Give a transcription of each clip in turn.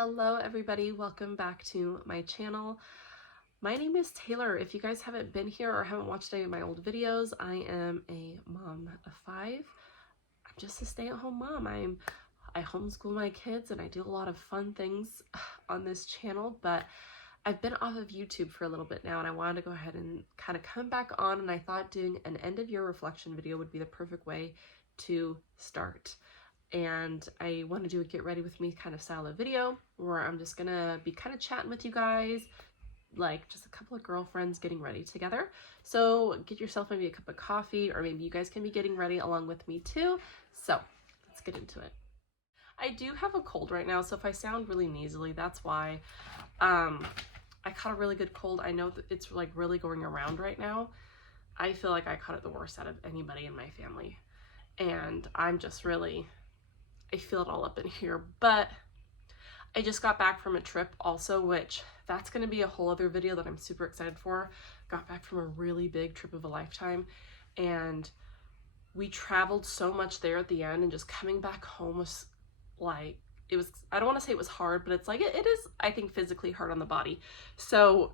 Hello everybody, welcome back to my channel. My name is Taylor. If you guys haven't been here or haven't watched any of my old videos, I am a mom of 5. I'm just a stay-at-home mom. I homeschool my kids and I do a lot of fun things on this channel, but I've been off of YouTube for a little bit now and I wanted to go ahead and kind of come back on, and I thought doing an end of year reflection video would be the perfect way to start. And I want to do a get ready with me kind of style of video where I'm just gonna be kind of chatting with you guys like just a couple of girlfriends getting ready together. So get yourself maybe a cup of coffee, or maybe you guys can be getting ready along with me too. So let's get into it. I do have a cold right now, so if I sound really nasally, that's why. I caught a really good cold. I know that it's like really going around right now. I feel like I caught it the worst out of anybody in my family, and I'm just really, I feel it all up in here. But I just got back from a trip also, which that's going to be a whole other video that I'm super excited for. Got back from a really big trip of a lifetime, and we traveled so much there at the end, and just coming back home was like, it was, I don't want to say it was hard, but it's like, it is, I think, physically hard on the body. So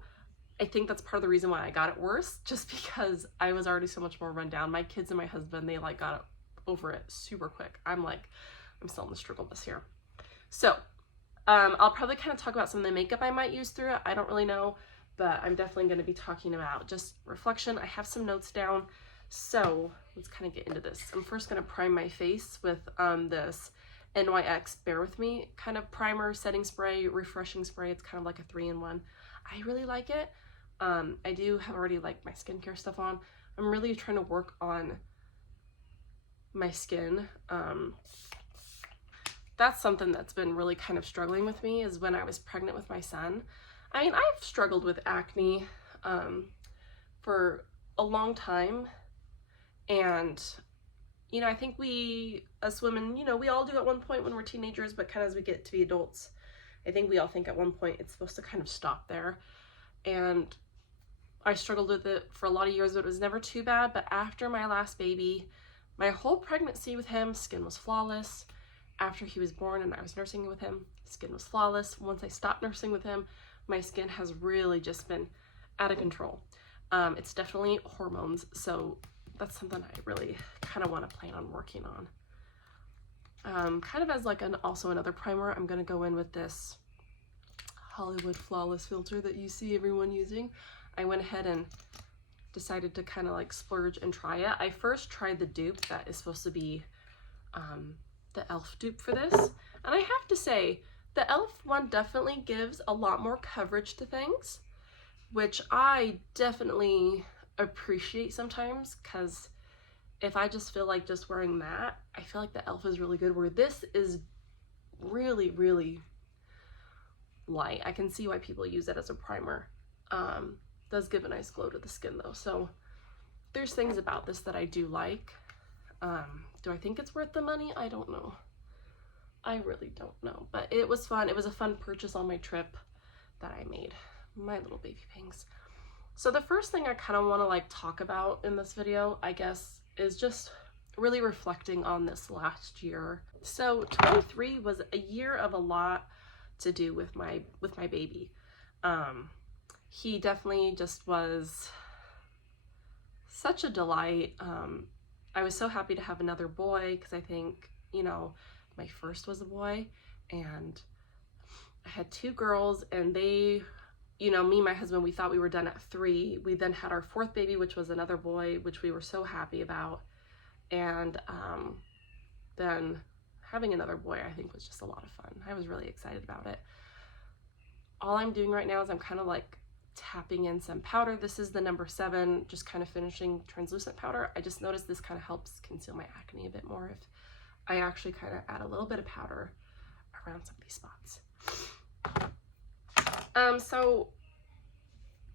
I think that's part of the reason why I got it worse, just because I was already so much more run down. My kids and my husband, they like got over it super quick. I'm still in the struggle bus here. So I'll probably kind of talk about some of the makeup I might use through it. I don't really know, but I'm definitely going to be talking about just reflection. I have some notes down, so let's kind of get into this. I'm first going to prime my face with this NYX Bear With Me kind of primer, setting spray, refreshing spray. It's kind of like a 3-in-1. I really like it. I do have already like my skincare stuff on. I'm really trying to work on my skin. That's something that's been really kind of struggling with me, is when I was pregnant with my son. I mean, I've struggled with acne for a long time, and you know, I think we, us women, you know, we all do at one point when we're teenagers, but kind of as we get to be adults, I think we all think at one point it's supposed to kind of stop there. And I struggled with it for a lot of years, but it was never too bad. But after my last baby, my whole pregnancy with him, skin was flawless. After he was born and I was nursing with him, skin was flawless. Once I stopped nursing with him, my skin has really just been out of control. It's definitely hormones, so that's something I really kind of want to plan on working on. Kind of as like also another primer, I'm going to go in with this Hollywood Flawless filter that you see everyone using. I went ahead and decided to kind of like splurge and try it. I first tried the dupe that is supposed to be the e.l.f. dupe for this, and I have to say the e.l.f. one definitely gives a lot more coverage to things, which I definitely appreciate sometimes, because if I just feel like just wearing that, I feel like the e.l.f. is really good, where this is really, really light. I can see why people use it as a primer. Does give a nice glow to the skin though, so there's things about this that I do like. Do I think it's worth the money? I don't know. I really don't know, but it was fun. It was a fun purchase on my trip that I made. My little baby things. So the first thing I kind of want to like talk about in this video, I guess, is just really reflecting on this last year. So 23 was a year of a lot to do with my baby. He definitely just was such a delight. I was so happy to have another boy, because I think, you know, my first was a boy, and I had 2 girls, and they, you know, me and my husband, we thought we were done at 3. We then had our 4th baby, which was another boy, which we were so happy about. And then having another boy, I think, was just a lot of fun. I was really excited about it. All I'm doing right now is I'm kind of like tapping in some powder. This is the number 7, just kind of finishing translucent powder. I just noticed this kind of helps conceal my acne a bit more if I actually kind of add a little bit of powder around some of these spots. So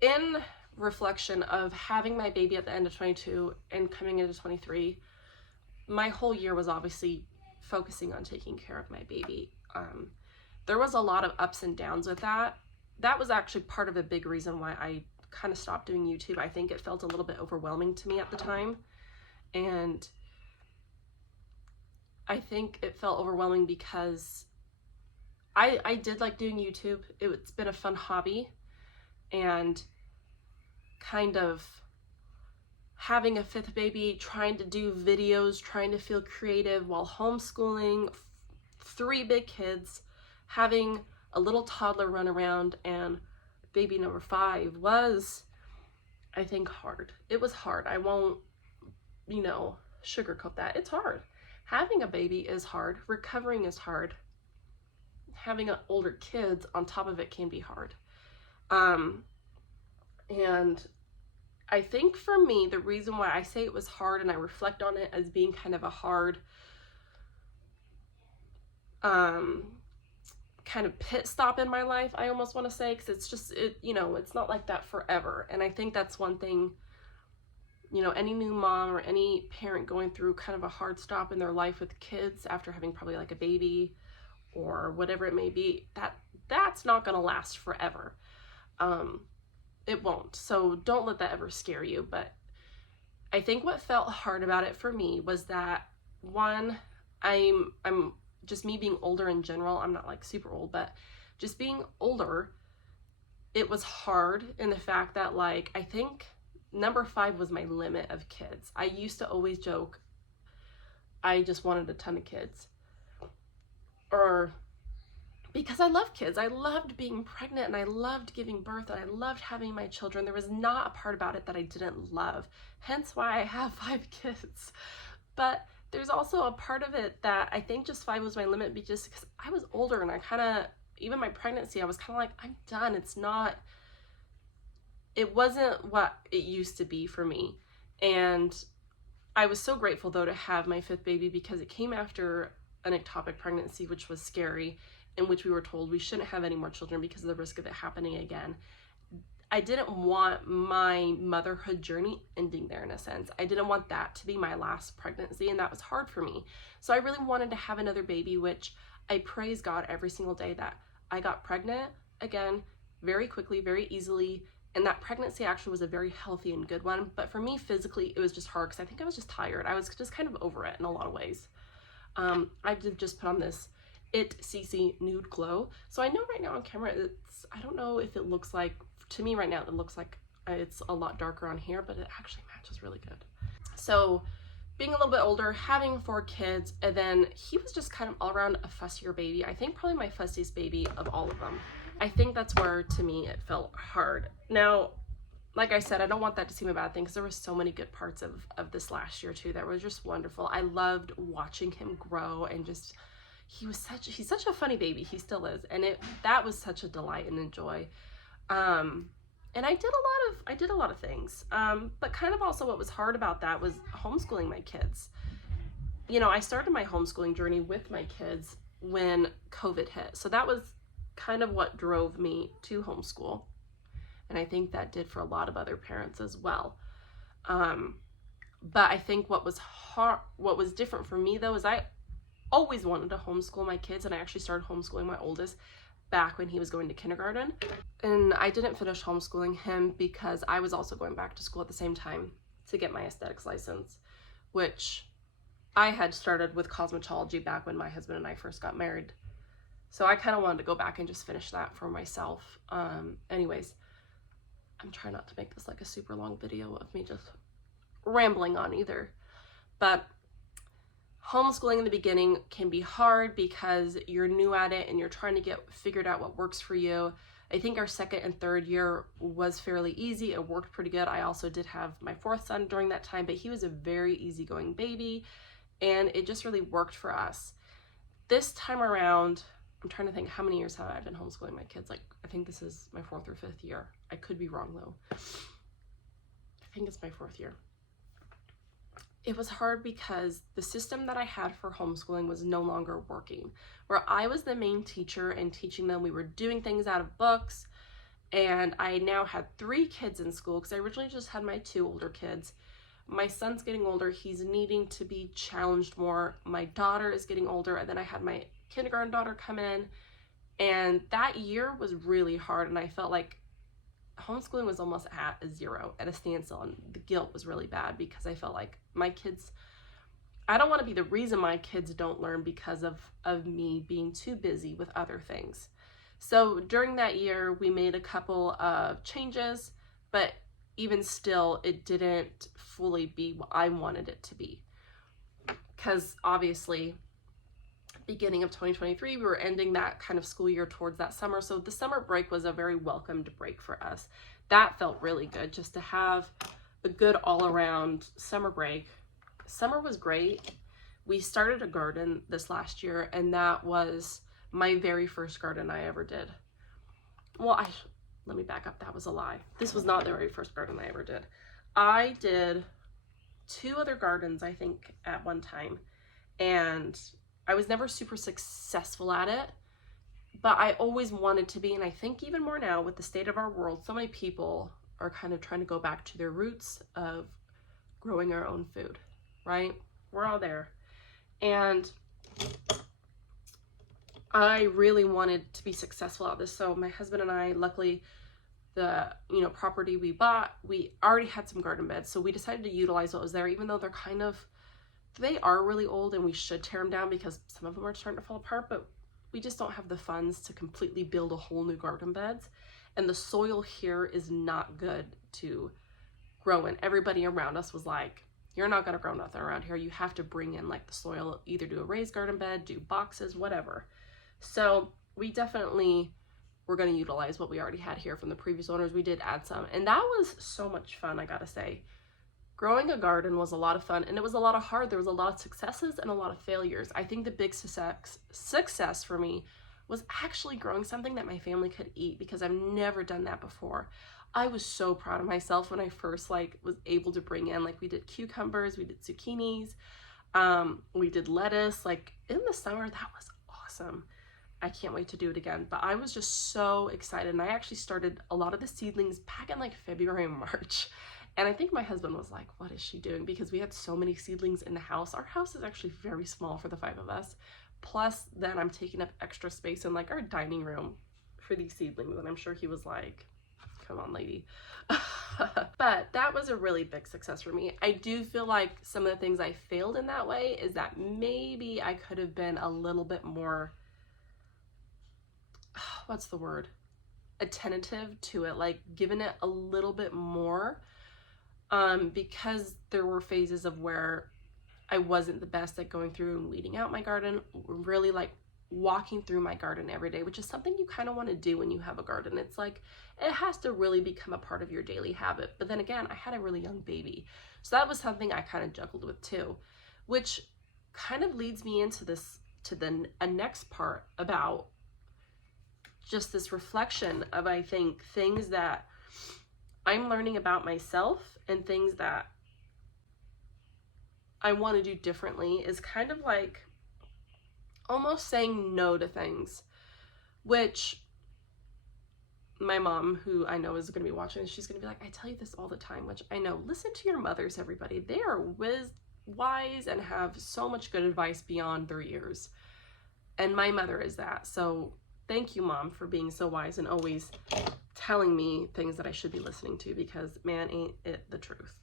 in reflection of having my baby at the end of 22 and coming into 23, my whole year was obviously focusing on taking care of my baby. There was a lot of ups and downs with that. That was actually part of a big reason why I kind of stopped doing YouTube. I think it felt a little bit overwhelming to me at the time, and I think it felt overwhelming because I did like doing YouTube. It's been a fun hobby, and kind of having a fifth baby, trying to do videos, trying to feel creative while homeschooling, 3 big kids, having a little toddler run around, and baby number 5 was, I think, hard. It was hard. I won't, sugarcoat that. It's hard. Having a baby is hard. Recovering is hard. Having older kids on top of it can be hard. And I think for me, the reason why I say it was hard and I reflect on it as being kind of a hard kind of pit stop in my life, I almost want to say, because it's just, it's not like that forever. And I think that's one thing, any new mom or any parent going through kind of a hard stop in their life with kids after having probably like a baby or whatever it may be, that's not going to last forever. It won't. So don't let that ever scare you. But I think what felt hard about it for me was that, one, I'm just me being older in general. I'm not like super old, but just being older, it was hard in the fact that, like, I think number 5 was my limit of kids. I used to always joke I just wanted a ton of kids, or because I love kids. I loved being pregnant, and I loved giving birth, and I loved having my children. There was not a part about it that I didn't love, hence why I have 5 kids. But there's also a part of it that I think just 5 was my limit, just because I was older, and I kind of, even my pregnancy, I was kind of like, I'm done. It wasn't what it used to be for me. And I was so grateful, though, to have my 5th baby, because it came after an ectopic pregnancy, which was scary, in which we were told we shouldn't have any more children because of the risk of it happening again. I didn't want my motherhood journey ending there, in a sense. I didn't want that to be my last pregnancy, and that was hard for me. So I really wanted to have another baby, which I praise God every single day that I got pregnant again very quickly, very easily, and that pregnancy actually was a very healthy and good one. But for me, physically, it was just hard because I think I was just tired. I was just kind of over it in a lot of ways. I did just put on this CC nude glow. So I know right now on camera, I don't know if it looks like, to me right now, it looks like it's a lot darker on here, but it actually matches really good. So being a little bit older, having 4 kids, and then he was just kind of all around a fussier baby. I think probably my fussiest baby of all of them. I think that's where, to me, it felt hard. Now, like I said, I don't want that to seem a bad thing, because there were so many good parts of this last year too that were just wonderful. I loved watching him grow, and just, he's such a funny baby. He still is. And that was such a delight and a joy. And I did a lot of things. But kind of also what was hard about that was homeschooling my kids. I started my homeschooling journey with my kids when COVID hit. So that was kind of what drove me to homeschool. And I think that did for a lot of other parents as well. But I think what was different for me, though, is I always wanted to homeschool my kids, and I actually started homeschooling my oldest back when he was going to kindergarten. And I didn't finish homeschooling him because I was also going back to school at the same time to get my aesthetics license, which I had started with cosmetology back when my husband and I first got married. So I kind of wanted to go back and just finish that for myself. Anyways, I'm trying not to make this like a super long video of me just rambling on either. But homeschooling in the beginning can be hard because you're new at it and you're trying to get figured out what works for you. I think our 2nd and 3rd year was fairly easy. It worked pretty good. I also did have my 4th son during that time, but he was a very easygoing baby, and it just really worked for us. This time around, I'm trying to think, how many years have I been homeschooling my kids? Like, I think this is my 4th or 5th year. I could be wrong, though. I think it's my 4th year. It was hard because the system that I had for homeschooling was no longer working, where I was the main teacher and teaching them. We were doing things out of books, and I now had 3 kids in school because I originally just had my 2 older kids. My son's getting older. He's needing to be challenged more. My daughter is getting older, and then I had my kindergarten daughter come in, and that year was really hard, and I felt like homeschooling was almost at a standstill, and the guilt was really bad because I felt like my kids, I don't want to be the reason my kids don't learn because of me being too busy with other things. So during that year, we made a couple of changes, but even still, it didn't fully be what I wanted it to be. Because obviously, beginning of 2023, we were ending that kind of school year towards that summer. So the summer break was a very welcomed break for us. That felt really good, just to have a good all-around summer break. Summer was great. We started a garden this last year, and that was my very first garden I ever did. Well, let me back up. That was a lie. This was not the very first garden I ever did. I did 2 other gardens, I think, at one time, and I was never super successful at it, but I always wanted to be, and I think even more now with the state of our world, so many people are kind of trying to go back to their roots of growing our own food, right? We're all there. And I really wanted to be successful at this. So my husband and I, luckily, the property we bought, we already had some garden beds. So we decided to utilize what was there, even though they are really old and we should tear them down because some of them are starting to fall apart, but we just don't have the funds to completely build a whole new garden beds. And the soil here is not good to grow in. Everybody around us was like, you're not going to grow nothing around here. You have to bring in like the soil, either do a raised garden bed, do boxes, whatever. So we definitely were going to utilize what we already had here from the previous owners. We did add some, and that was so much fun, I gotta say. Growing a garden was a lot of fun, and it was a lot of hard. There was a lot of successes and a lot of failures. I think the big success for me was actually growing something that my family could eat, because I've never done that before. I was so proud of myself when I first was able to bring in, we did cucumbers, we did zucchinis, we did lettuce, in the summer. That was awesome. I can't wait to do it again. But I was just so excited, and I actually started a lot of the seedlings back in February and March. And I think my husband was like, what is she doing? Because we had so many seedlings in the house. Our house is actually very small for the 5 of us. Plus, then I'm taking up extra space in our dining room for these seedlings. And I'm sure he was like, come on, lady. But that was a really big success for me. I do feel like some of the things I failed in that way is that maybe I could have been a little bit more, what's the word? Attentive to it, given it a little bit more. Because there were phases of where I wasn't the best at going through and weeding out my garden, really walking through my garden every day, which is something you kind of want to do when you have a garden. It's it has to really become a part of your daily habit. But then again, I had a really young baby. So that was something I kind of juggled with too, which kind of leads me into a next part about just this reflection of, I think, things that I'm learning about myself and things that I want to do differently, is kind of almost saying no to things, which my mom, who I know is going to be watching, she's going to be like, I tell you this all the time, which I know, listen to your mothers, everybody. They are wise and have so much good advice beyond their years. And my mother is that. So thank you, Mom, for being so wise and always telling me things that I should be listening to, because man, ain't it the truth.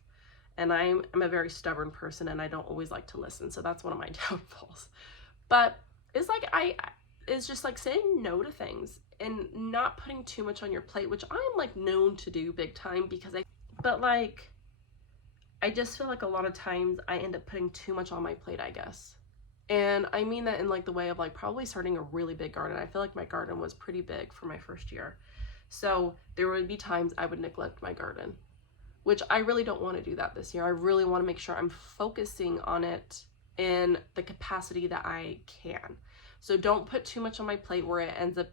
And I'm a very stubborn person, and I don't always like to listen. So that's one of my downfalls. But it's it's just saying no to things and not putting too much on your plate, which I'm known to do big time, because I just feel a lot of times I end up putting too much on my plate, I guess. And I mean that in the way of probably starting a really big garden. I feel my garden was pretty big for my first year. So there would be times I would neglect my garden, which I really don't want to do that this year. I really want to make sure I'm focusing on it in the capacity that I can. So don't put too much on my plate where it ends up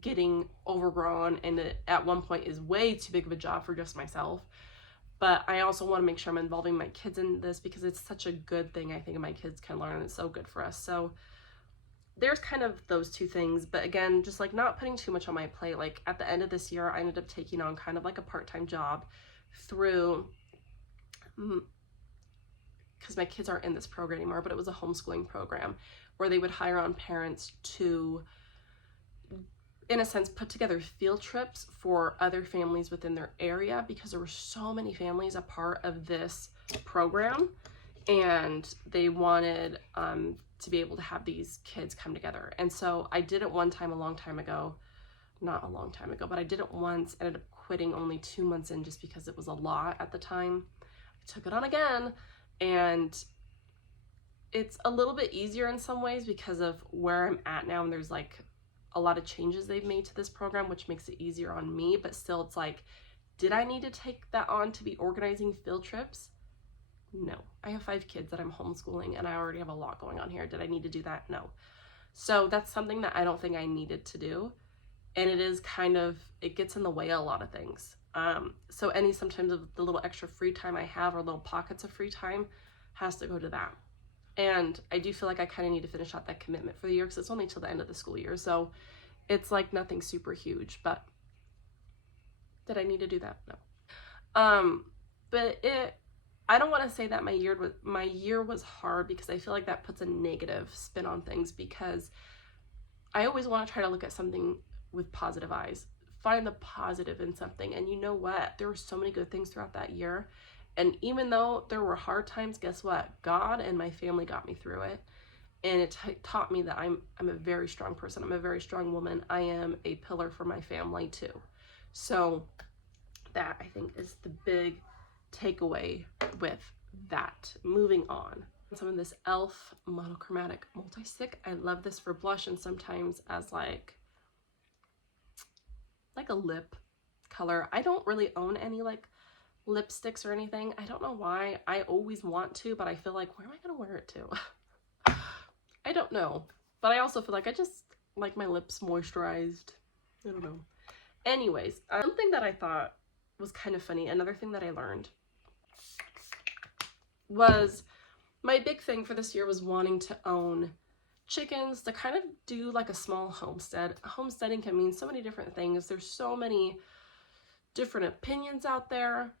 getting overgrown and it at one point is way too big of a job for just myself. But I also want to make sure I'm involving my kids in this, because it's such a good thing I think my kids can learn, and it's so good for us. So there's kind of those two things. But again, just not putting too much on my plate. At the end of this year, I ended up taking on kind of a part-time job through, because my kids aren't in this program anymore, but it was a homeschooling program where they would hire on parents to, in a sense, put together field trips for other families within their area, because there were so many families a part of this program. and they wanted to be able to have these kids come together. And so I did it one time a long time ago, not a long time ago, but I did it once, ended up quitting only 2 months in just because it was a lot at the time. I took it on again, and it's a little bit easier in some ways because of where I'm at now, and there's like a lot of changes they've made to this program, which makes it easier on me. But still, it's like, did I need to take that on to be organizing field trips? No. I have 5 kids that I'm homeschooling, and I already have a lot going on here. Did I need to do that? No. So that's something that I don't think I needed to do, and it is kind of, it gets in the way of a lot of things. So sometimes of the little extra free time I have, or little pockets of free time, has to go to that. And I do feel like I kind of need to finish out that commitment for the year, because it's only till the end of the school year. So it's like nothing super huge, but did I need to do that? No. But I don't want to say that my year was hard, because I feel like that puts a negative spin on things, because I always want to try to look at something with positive eyes, find the positive in something. And you know what? There were so many good things throughout that year. And even though there were hard times, guess what? God and my family got me through it. And it taught me that I'm a very strong person. I'm a very strong woman. I am a pillar for my family too. So that, I think, is the big takeaway with that. Moving on. Some of this e.l.f. monochromatic multi-stick. I love this for blush, and sometimes as like a lip color. I don't really own any like lipsticks or anything. I don't know why. I always want to, but I feel like, where am I gonna wear it to? I don't know. But I also feel like I just like my lips moisturized. I don't know. Anyways, something that I thought was kind of funny, another thing that I learned, was my big thing for this year was wanting to own chickens, to kind of do like a small homestead. Homesteading can mean so many different things. There's so many different opinions out there,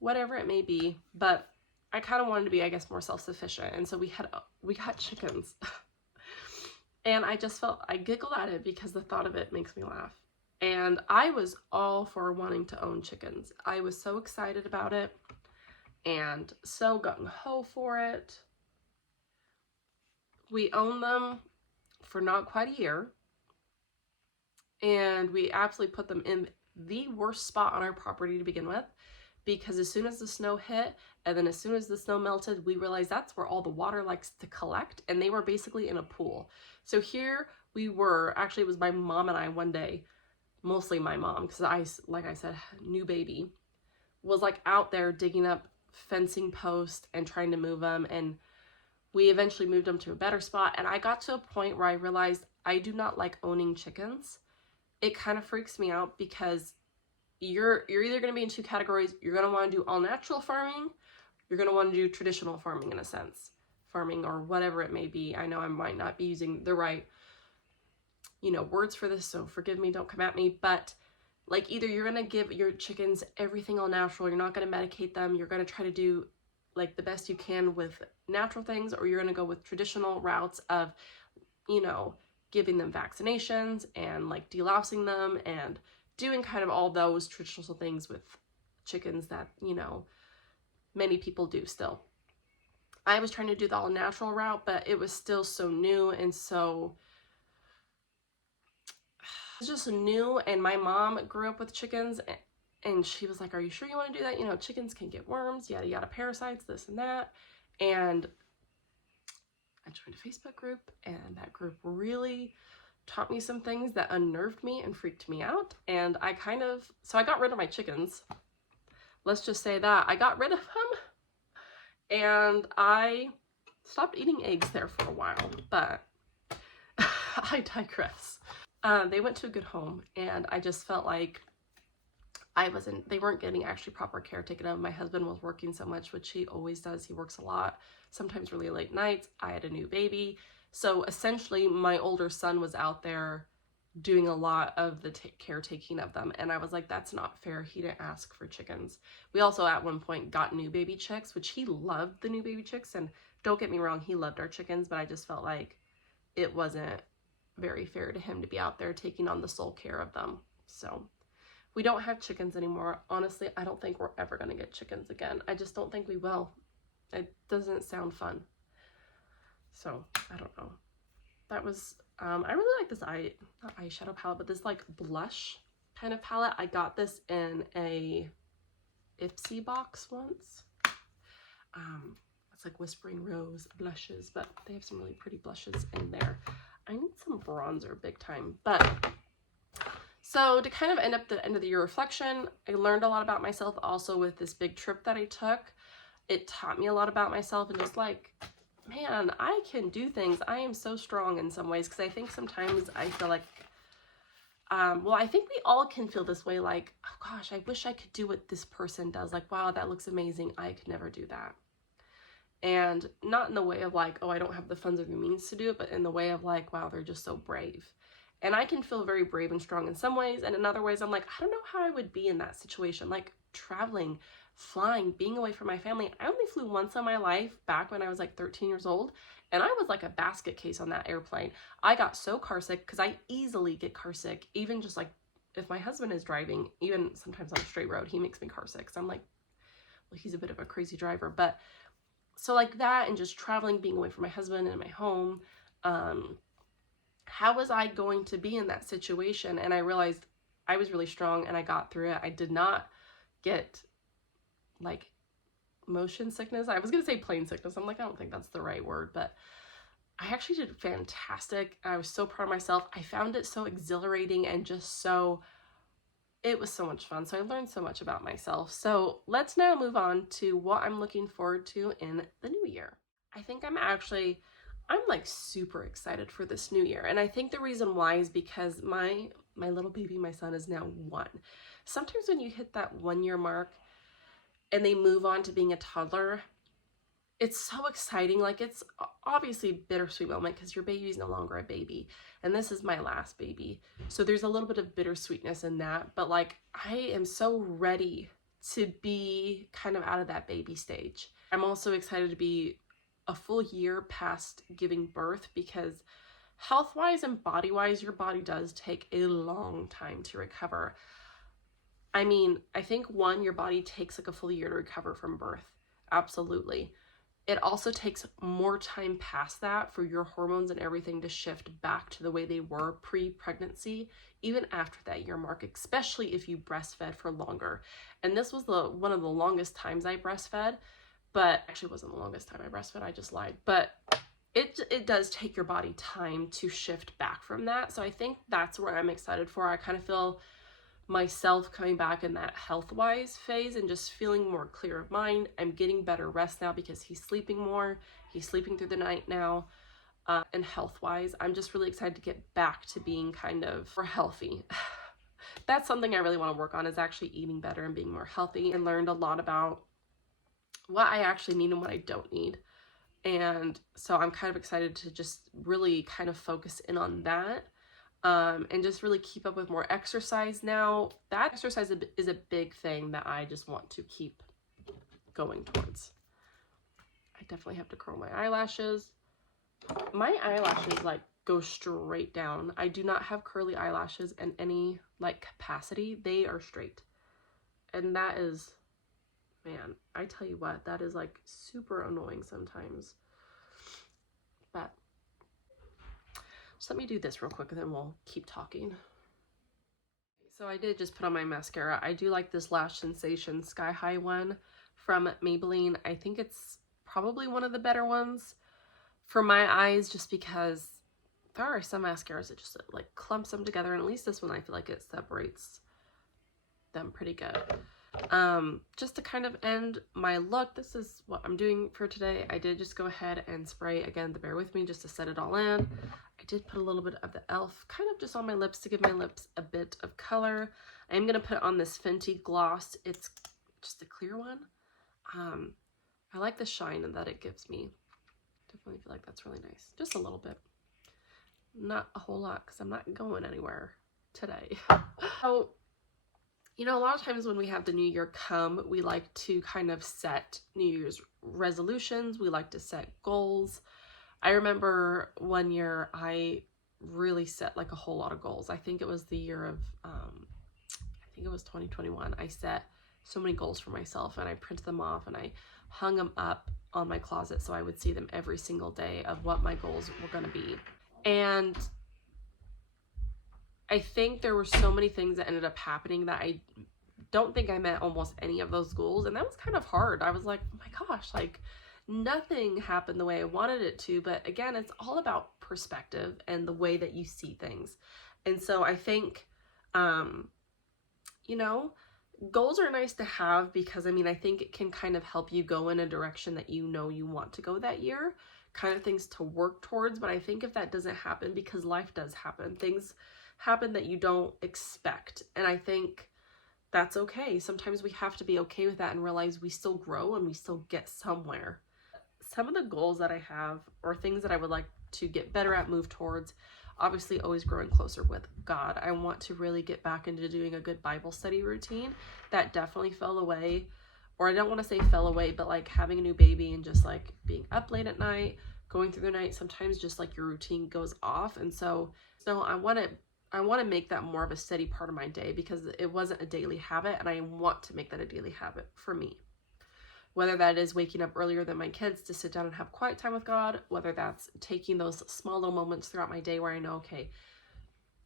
whatever it may be, but I kind of wanted to be, I guess, more self-sufficient. And so we got chickens. And I just I giggled at it because the thought of it makes me laugh. And I was all for wanting to own chickens. I was so excited about it and so gung-ho for it. We owned them for not quite a year, and we absolutely put them in the worst spot on our property to begin with, because as soon as the snow hit, and then as soon as the snow melted, we realized that's where all the water likes to collect, and they were basically in a pool. So here we were, actually it was my mom and I one day, mostly my mom, because like I said, new baby, was like out there digging up fencing posts and trying to move them, and we eventually moved them to a better spot. And I got to a point where I realized I do not like owning chickens. It kind of freaks me out, because you're either going to be in 2 categories. You're going to want to do all natural farming. You're going to want to do traditional farming, in a sense, farming or whatever it may be. I know I might not be using the right, words for this, so forgive me, don't come at me, but like, either you're going to give your chickens everything all natural, you're not going to medicate them, you're going to try to do like the best you can with natural things, or you're going to go with traditional routes of, giving them vaccinations and like delousing them and doing kind of all those traditional things with chickens that, many people do still. I was trying to do the all natural route, but it was still so new, and so it's just new. And my mom grew up with chickens, and she was like, are you sure you want to do that? Chickens can get worms, yada yada, parasites, this and that. And I joined a Facebook group, and that group really taught me some things that unnerved me and freaked me out. And so I got rid of my chickens. Let's just say that I got rid of them, and I stopped eating eggs there for a while, but I digress. They went to a good home, and I just felt like they weren't getting actually proper care taken of. My husband was working so much, which he always does. He works a lot, sometimes really late nights. I had a new baby. So essentially my older son was out there doing a lot of the caretaking of them. And I was like, that's not fair. He didn't ask for chickens. We also at one point got new baby chicks, which he loved the new baby chicks. And don't get me wrong, he loved our chickens, but I just felt like it wasn't very fair to him to be out there taking on the sole care of them. So we don't have chickens anymore. Honestly, I don't think we're ever going to get chickens again. I just don't think we will. It doesn't sound fun. So I don't know. That was, I really like this not eyeshadow palette, but this like blush kind of palette. I got this in a Ipsy box once. It's like Whispering Rose blushes, but they have some really pretty blushes in there. I need some bronzer big time. But so to kind of end up the end of the year reflection, I learned a lot about myself also with this big trip that I took. It taught me a lot about myself and just like, man, I can do things. I am so strong in some ways, because I think sometimes I feel like, well, I think we all can feel this way, like, oh gosh, I wish I could do what this person does. Like, wow, that looks amazing. I could never do that. And not in the way of like, oh, I don't have the funds or the means to do it, but in the way of like, wow, they're just so brave. And I can feel very brave and strong in some ways, and in other ways I'm like, I don't know how I would be in that situation, like traveling, flying, being away from my family. I only flew once in my life back when I was like 13 years old, and I was like a basket case on that airplane. I got so car sick, because I easily get car sick, even just like if my husband is driving, even sometimes on a straight road, he makes me car sick. So I'm like, well, he's a bit of a crazy driver. But so like that, and just traveling, being away from my husband and my home, how was I going to be in that situation? And I realized I was really strong and I got through it. I did not get like motion sickness. I was going to say plane sickness. I'm like, I don't think that's the right word, but I actually did fantastic. I was so proud of myself. I found it so exhilarating and just so, it was so much fun. So I learned so much about myself. So let's now move on to what I'm looking forward to in the new year. I think I'm like super excited for this new year. And I think the reason why is because my little baby, my son, is now 1. Sometimes when you hit that 1-year mark and they move on to being a toddler, it's so exciting. Like, it's obviously a bittersweet moment because your baby is no longer a baby. And this is my last baby. So there's a little bit of bittersweetness in that. But like, I am so ready to be kind of out of that baby stage. I'm also excited to be a full year past giving birth, because health-wise and body-wise, your body does take a long time to recover. I mean, I think your body takes like a full year to recover from birth. Absolutely. It also takes more time past that for your hormones and everything to shift back to the way they were pre-pregnancy, even after that year mark, especially if you breastfed for longer. And this was one of the longest times I breastfed, but actually wasn't the longest time I breastfed, I just lied. But it does take your body time to shift back from that. So I think that's where I'm excited for. I kind of feel myself coming back in that health-wise phase and just feeling more clear of mind. I'm getting better rest now because he's sleeping more. He's sleeping through the night now. And health-wise, I'm just really excited to get back to being kind of more healthy. That's something I really want to work on, is actually eating better and being more healthy. And learned a lot about what I actually need and what I don't need. And so I'm kind of excited to just really kind of focus in on that. And just really keep up with more exercise now. That exercise is a big thing that I just want to keep going towards. I definitely have to curl my eyelashes. My eyelashes like go straight down. I do not have curly eyelashes in any like capacity. They are straight. And that is, man, I tell you what, that is like super annoying sometimes. But so let me do this real quick and then we'll keep talking. So I did just put on my mascara. I do like this Lash Sensation Sky High one from Maybelline. I think it's probably one of the better ones for my eyes, just because there are some mascaras that just like clumps them together, and at least this one I feel like it separates them pretty good. Just to kind of end my look, this is what I'm doing for today. I did just go ahead and spray again the Bear With Me just to set it all in. I did put a little bit of the e.l.f. kind of just on my lips to give my lips a bit of color. I'm going to put on this Fenty gloss. It's just a clear one. I like the shine that it gives me. Definitely feel like that's really nice. Just a little bit. Not a whole lot because I'm not going anywhere today. So, you know, a lot of times when we have the new year come, we like to kind of set New Year's resolutions. We like to set goals. I remember one year I really set like a whole lot of goals. I think it was the year of, I think it was 2021. I set so many goals for myself and I printed them off and I hung them up on my closet so I would see them every single day of what my goals were going to be. And I think there were so many things that ended up happening that I don't think I met almost any of those goals, and that was kind of hard. I was like, oh my gosh, like nothing happened the way I wanted it to. But again, it's all about perspective and the way that you see things. And so I think, you know, goals are nice to have because, I mean, I think it can kind of help you go in a direction that you know you want to go that year, kind of things to work towards. But I think if that doesn't happen, because life does happen, things happen that you don't expect. And I think that's okay. Sometimes we have to be okay with that and realize we still grow and we still get somewhere. Some of the goals that I have, or things that I would like to get better at, move towards, obviously always growing closer with God. I want to really get back into doing a good Bible study routine. That definitely fell away, or I don't want to say fell away, but like having a new baby and just like being up late at night, going through the night, sometimes just like your routine goes off. And so I want to make that more of a steady part of my day, because it wasn't a daily habit, and I want to make that a daily habit for me. Whether that is waking up earlier than my kids to sit down and have quiet time with God, whether that's taking those small little moments throughout my day where I know, okay,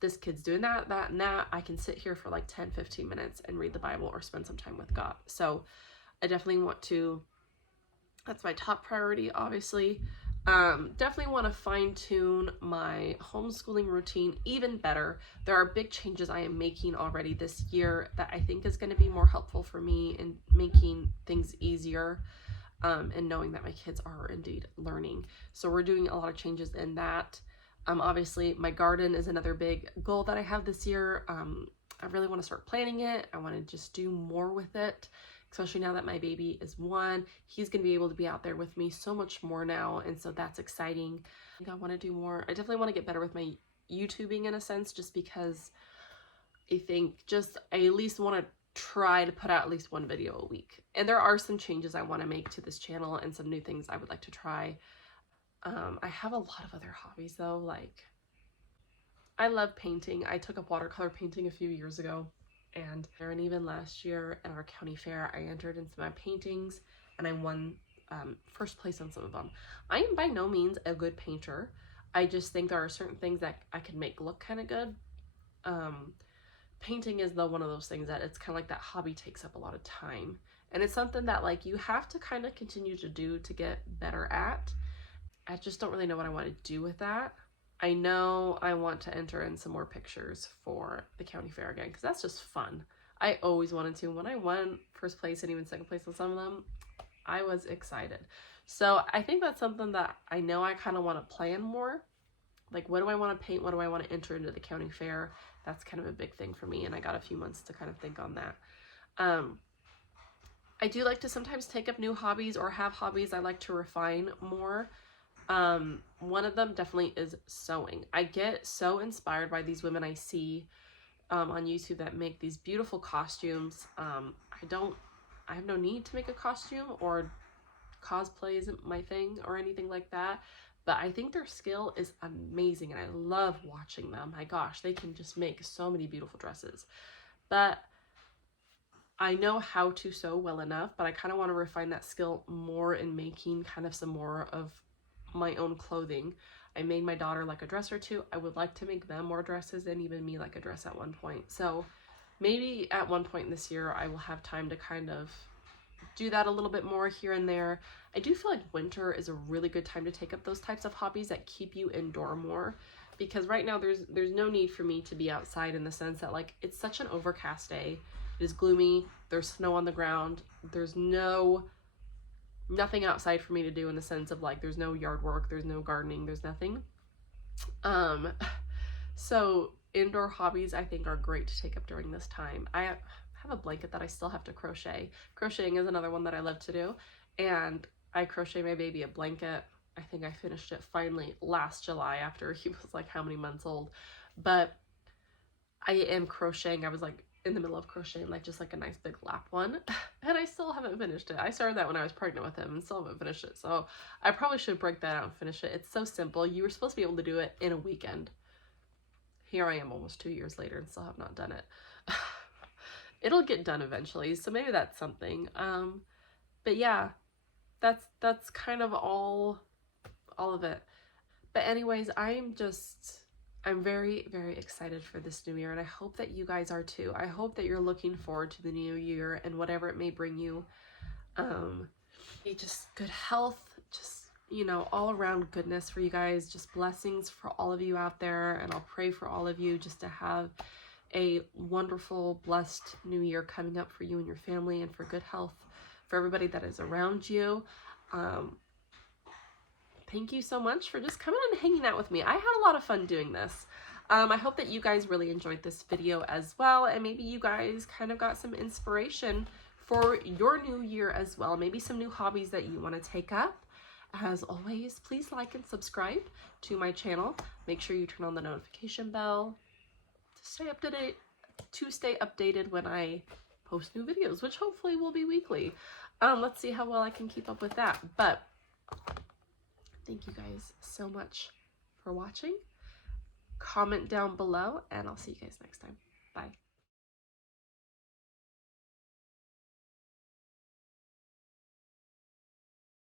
this kid's doing that, and that, I can sit here for like 10, 15 minutes and read the Bible or spend some time with God. So I definitely want to, that's my top priority, obviously. Definitely want to fine tune my homeschooling routine even better. There are big changes I am making already this year that I think is going to be more helpful for me in making things easier, and knowing that my kids are indeed learning. So we're doing a lot of changes in that. Obviously my garden is another big goal that I have this year. I really want to start planning it. I want to just do more with it, especially now that my baby is 1. He's going to be able to be out there with me so much more now, and so that's exciting. I think I want to do more. I definitely want to get better with my YouTubing in a sense, just because I think I at least want to try to put out at least 1 video a week. And there are some changes I want to make to this channel and some new things I would like to try. I have a lot of other hobbies though, like I love painting. I took up watercolor painting a few years ago. And even last year at our county fair, I entered into my paintings and I won first place on some of them. I am by no means a good painter. I just think there are certain things that I can make look kind of good. Painting is one of those things that it's kind of like that hobby takes up a lot of time. And it's something that like you have to kind of continue to do to get better at. I just don't really know what I want to do with that. I know I want to enter in some more pictures for the county fair again, because that's just fun. I always wanted to. When I won first place and even second place on some of them, I was excited. So I think that's something that I know I kind of want to plan more. Like, what do I want to paint? What do I want to enter into the county fair? That's kind of a big thing for me, and I got a few months to kind of think on that. I do like to sometimes take up new hobbies or have hobbies I like to refine more. One of them definitely is sewing. I get so inspired by these women I see on YouTube that make these beautiful costumes. I have no need to make a costume, or cosplay isn't my thing or anything like that, but I think their skill is amazing and I love watching them. My gosh, they can just make so many beautiful dresses. But I know how to sew well enough, but I kind of want to refine that skill more in making kind of some more of my own clothing. I made my daughter like a dress or two. I would like to make them more dresses, and even me like a dress at one point. So maybe at one point this year I will have time to kind of do that a little bit more here and there. I do feel like winter is a really good time to take up those types of hobbies that keep you indoor more, because right now there's no need for me to be outside, in the sense that like it's such an overcast day. It is gloomy, there's snow on the ground, there's nothing outside for me to do, in the sense of like there's no yard work, there's no gardening, there's nothing. So indoor hobbies I think are great to take up during this time. I have a blanket that I still have to crochet. Crocheting is another one that I love to do, and I crochet my baby a blanket. I think I finished it finally last July after he was like how many months old. But I am crocheting. I was like in the middle of crocheting like just like a nice big lap one, and I still haven't finished it. I started that when I was pregnant with him and still haven't finished it, so I probably should break that out and finish it. It's so simple. You were supposed to be able to do it in a weekend. Here I am almost 2 years later and still have not done it. It'll get done eventually, so maybe that's something. But yeah, that's kind of all of it. But anyways, I'm very, very excited for this new year, and I hope that you guys are too. I hope that you're looking forward to the new year and whatever it may bring you. Just good health, just, you know, all around goodness for you guys, just blessings for all of you out there, and I'll pray for all of you just to have a wonderful, blessed new year coming up for you and your family, and for good health for everybody that is around you. Thank you so much for just coming and hanging out with me. I had a lot of fun doing this. I hope that you guys really enjoyed this video as well, and maybe you guys kind of got some inspiration for your new year as well. Maybe some new hobbies that you want to take up. As always, please like and subscribe to my channel. Make sure you turn on the notification bell to stay updated when I post new videos, which hopefully will be weekly. Let's see how well I can keep up with that. But thank you guys so much for watching. Comment down below, and I'll see you guys next time.